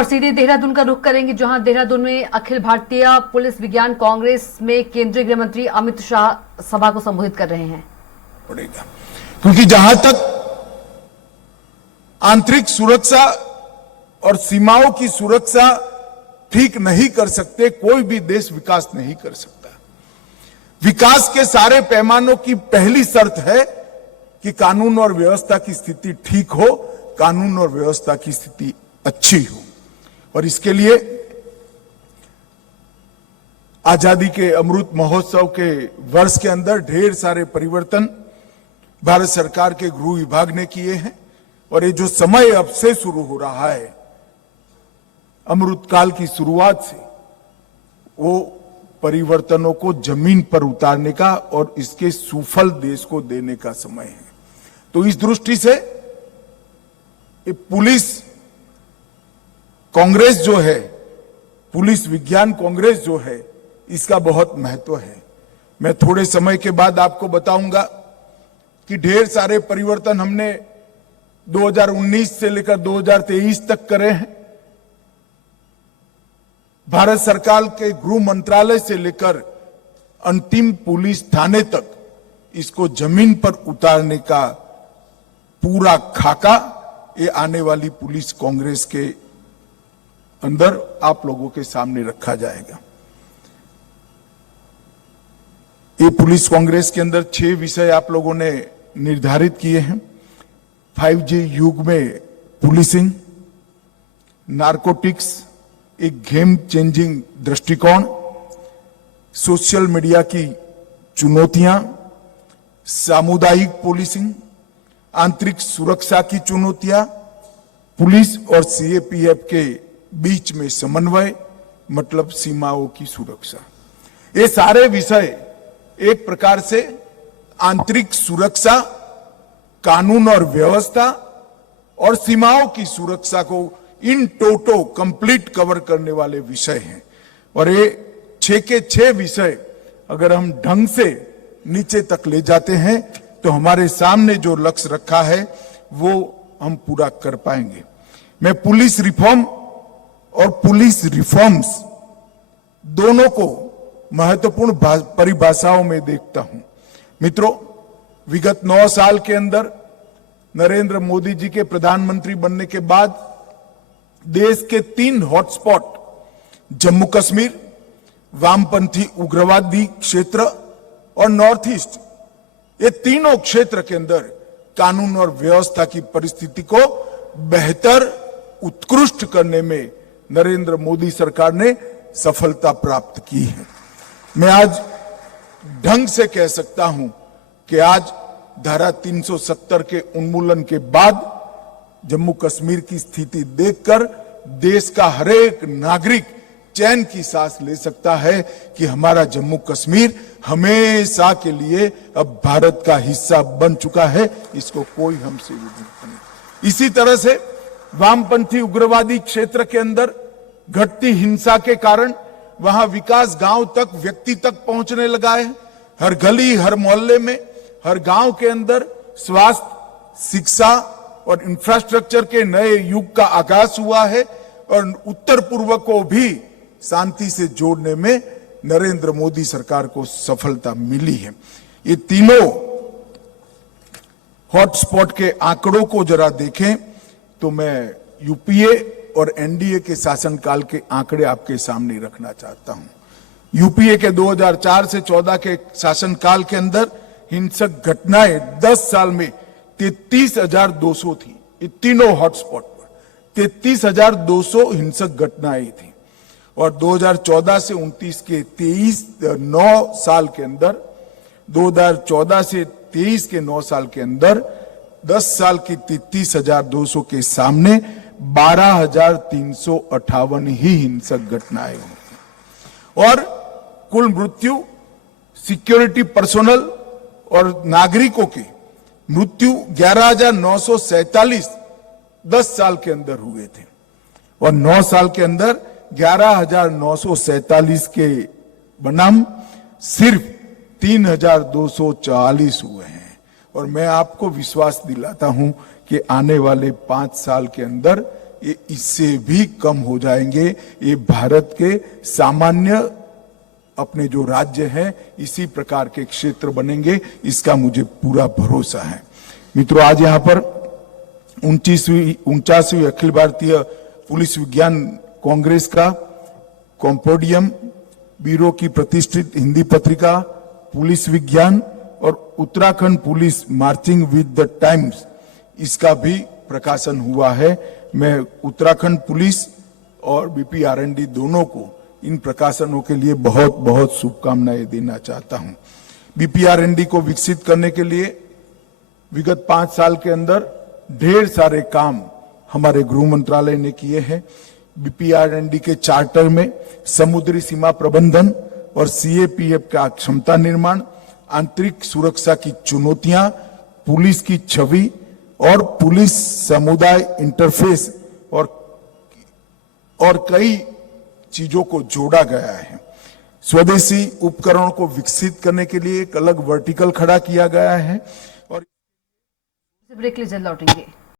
और सीधे देहरादून का रुख करेंगे, जहां देहरादून में अखिल भारतीय पुलिस विज्ञान कांग्रेस में केंद्रीय गृह मंत्री अमित शाह सभा को संबोधित कर रहे हैं। पड़ेगा क्योंकि जहां तक आंतरिक सुरक्षा और सीमाओं की सुरक्षा ठीक नहीं कर सकते, कोई भी देश विकास नहीं कर सकता। विकास के सारे पैमानों की पहली शर्त है कि कानून और व्यवस्था की स्थिति ठीक हो, कानून और व्यवस्था की स्थिति अच्छी हो। और इसके लिए आजादी के अमृत महोत्सव के वर्ष के अंदर ढेर सारे परिवर्तन भारत सरकार के गृह विभाग ने किए हैं। और ये जो समय अब से शुरू हो रहा है, अमृतकाल की शुरुआत से, वो परिवर्तनों को जमीन पर उतारने का और इसके सुफल देश को देने का समय है। तो इस दृष्टि से ये पुलिस कांग्रेस जो है, पुलिस विज्ञान कांग्रेस जो है, इसका बहुत महत्व है। मैं थोड़े समय के बाद आपको बताऊंगा कि ढेर सारे परिवर्तन हमने 2019 से लेकर 2023 तक करे हैं। भारत सरकार के गृह मंत्रालय से लेकर अंतिम पुलिस थाने तक इसको जमीन पर उतारने का पूरा खाका ये आने वाली पुलिस कांग्रेस के अंदर आप लोगों के सामने रखा जाएगा। ये पुलिस कांग्रेस के अंदर 6 विषय आप लोगों ने निर्धारित किए हैं। 5G युग में पुलिसिंग, नारकोटिक्स, एक गेम चेंजिंग दृष्टिकोण, सोशल मीडिया की चुनौतियां, सामुदायिक पुलिसिंग, आंतरिक सुरक्षा की चुनौतियां, पुलिस और सीएपीएफ के बीच में समन्वय, मतलब सीमाओं की सुरक्षा। ये सारे विषय एक प्रकार से आंतरिक सुरक्षा, कानून और व्यवस्था और सीमाओं की सुरक्षा को इन टोटो कंप्लीट कवर करने वाले विषय हैं। और ये 6 के 6 विषय अगर हम ढंग से नीचे तक ले जाते हैं तो हमारे सामने जो लक्ष्य रखा है वो हम पूरा कर पाएंगे। मैं पुलिस रिफॉर्म और पुलिस रिफॉर्म्स दोनों को महत्वपूर्ण परिभाषाओं में देखता हूं। मित्रों, विगत 9 साल के अंदर नरेंद्र मोदी जी के प्रधानमंत्री बनने के बाद देश के 3 हॉटस्पॉट, जम्मू कश्मीर, वामपंथी उग्रवादी क्षेत्र और नॉर्थ ईस्ट, ये तीनों क्षेत्र के अंदर कानून और व्यवस्था की परिस्थिति को बेहतर, उत्कृष्ट करने में नरेंद्र मोदी सरकार ने सफलता प्राप्त की है। मैं आज ढंग से कह सकता हूं कि आज धारा 370 के उन्मूलन के बाद जम्मू कश्मीर की स्थिति देखकर देश का हरेक नागरिक चैन की सांस ले सकता है कि हमारा जम्मू कश्मीर हमेशा के लिए अब भारत का हिस्सा बन चुका है। इसको कोई हमसे विरोध नहीं। इसी तरह से वामपंथी उग्रवादी क्षेत्र के अंदर घटती हिंसा के कारण वहां विकास गांव तक, व्यक्ति तक पहुंचने लगा है। हर गली, हर मोहल्ले में, हर गांव के अंदर स्वास्थ्य, शिक्षा और इंफ्रास्ट्रक्चर के नए युग का आगाज हुआ है। और उत्तर पूर्व को भी शांति से जोड़ने में नरेंद्र मोदी सरकार को सफलता मिली है। ये तीनों हॉटस्पॉट के आंकड़ों को जरा देखें तो मैं यूपीए और एनडीए के शासनकाल के आंकड़े आपके सामने रखना चाहता हूं। यूपीए के 2004 से 14 के शासनकाल के अंदर हिंसक घटनाएं 10 साल में 33,200 थी। ये तीनों हॉटस्पॉट पर 33,200 हिंसक घटनाएं थी। और 2014 से 29 के 9 साल के अंदर, 2014 से 23 के 9 साल के अंदर 10 साल की 33,200 के सामने 12,358 ही हिंसक घटनाएं हुई। और कुल मृत्यु सिक्योरिटी पर्सोनल और नागरिकों की मृत्यु 11,947 10 साल के अंदर हुए थे। और 9 साल के अंदर 11,947 के बनाम सिर्फ 3,244 हुए हैं। और मैं आपको विश्वास दिलाता हूं कि आने वाले 5 साल के अंदर ये इससे भी कम हो जाएंगे। ये भारत के सामान्य अपने जो राज्य हैं इसी प्रकार के क्षेत्र बनेंगे, इसका मुझे पूरा भरोसा है। मित्रों, आज यहाँ पर 49वीं अखिल भारतीय पुलिस विज्ञान कांग्रेस का कॉम्पोडियम, ब्यूरो की प्रतिष्ठित हिंदी पत्रिका पुलिस विज्ञान और Uttarakhand police marching with the times, इसका भी प्रकाशन हुआ है। मैं उत्तराखंड पुलिस और बीपीआरएनडी दोनों को इन प्रकाशनों के लिए बहुत बहुत शुभकामनाएं देना चाहता हूं। बीपीआरएनडी को विकसित करने के लिए विगत 5 साल के अंदर ढेर सारे काम हमारे गृह मंत्रालय ने किए हैं। बीपीआरएनडी के चार्टर में समुद्री सीमा प्रबंधन और सीएपीएफ का क्षमता निर्माण, आंतरिक सुरक्षा की चुनौतियां, पुलिस की छवि और पुलिस समुदाय इंटरफेस और कई चीजों को जोड़ा गया है। स्वदेशी उपकरणों को विकसित करने के लिए एक अलग वर्टिकल खड़ा किया गया है। और ब्रेक के लिए जल्द लौटेंगे।